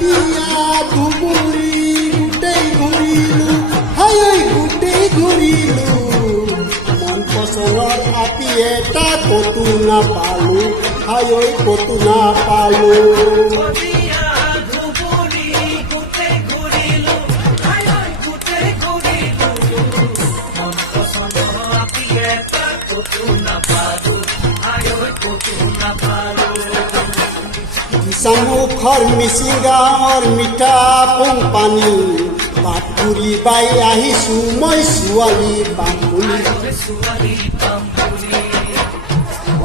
দিয়া ধুবুৰী গোটেই ঘূৰিলো হাই গোটেই ঘূৰিলো মন পচন্দৰ আপি এটা ক'তো নাপালো হাই ক'তো নাপালো মুখৰ মিচিংগাঁৱৰ মিঠা পোং পানী পাতপুৰি বাই আহিছো মই ছোৱালী পাম বুলি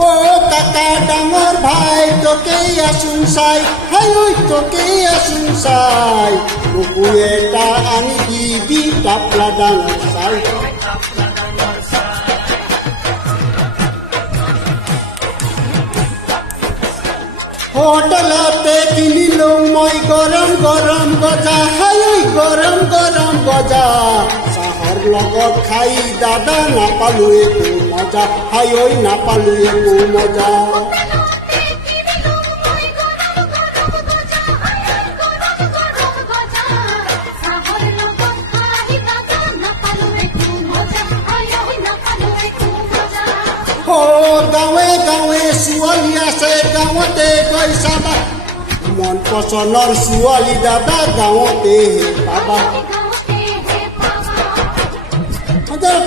অ' কাকা ডাঙৰ ভাই তোকেই আছোন চাই হাই তোকেই আছোন চাই মোকো এটা আনি দিবি টাপলা ডাঙৰ চাই হোটেলতে কিনিলো মই গৰম গৰম গজা হাই গৰম গৰম গজা চাহৰ লগত খাই দাদা নাপালো একো মজা হাই নাপালো একো মজা গাঁৱে গাঁৱে ছোৱালী আছে গাঁৱতে গৈ চাবা মন পচন্দৰ ছোৱালী দাদা গাঁৱতে পাবা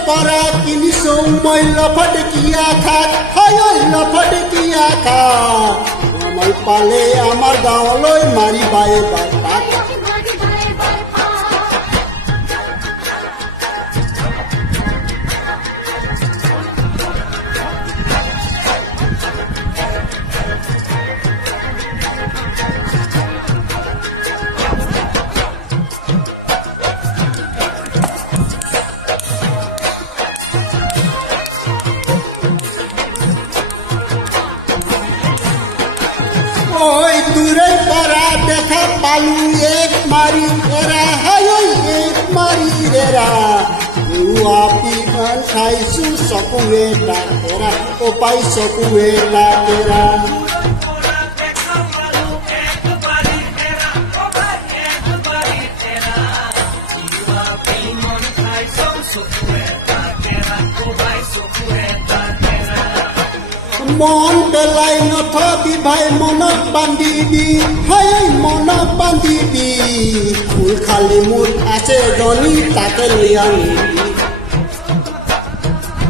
পৰা কিনিছো মই লফটকীয়া খাট হয় লফটকীয়া খাট মই পালে আমাৰ গাঁৱলৈ মাৰিবা এবাৰ পাক দূৰে পৰা দেখা পালু এক মাৰি এৰা হাই এক মাৰি এৰা আপি মান খাইছো চকুৱে ডাকেৰা ও পাই চকুৱে ডাকেৰা মন পেলাই নথবি ভাই মনত বান্ধিবি হাই মনত বান্ধিবি ফুল খালি মোৰ আছে জনী তাকে লৈ আনিবি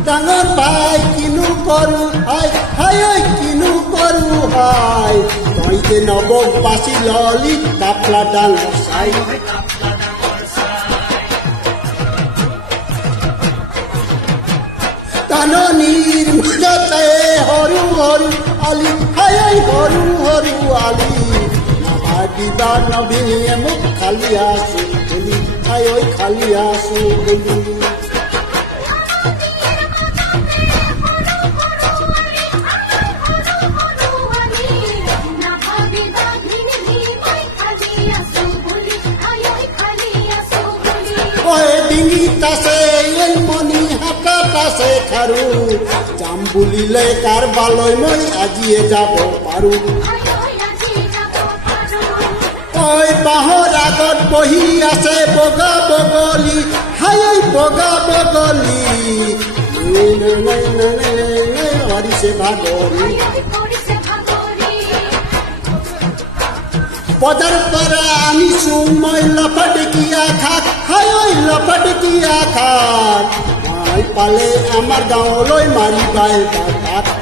ডাঙৰ ভাই কিনো কৰো হাই হাই কিনো কৰো হাই তই যে নবক বাচি ললি টাপলা ডাঙৰ চাই কাননিৰ মাজতে সৰু সৰু আলি হাই সৰু সৰু আলি নাভাবিবা নভিনীয়ে মোক খালি আছো বুলি হাই খালি আছো বুলি ডিঙিত আছে এই মণি হাতত আছে খাৰু যাম বুলিলে কাৰবালৈ মই আজিয়ে যাব পাৰো ঐ বাঁহৰ আগত বহি আছে বগা বগলী হাই বগা বগলী হৰিছে ভাগৰি বজাৰ পৰা আনিছো মই লফটকীয়া খাট হাই লফটকীয়া খাট পালে আমাৰ গাঁৱলৈ মাৰিবা এবাৰ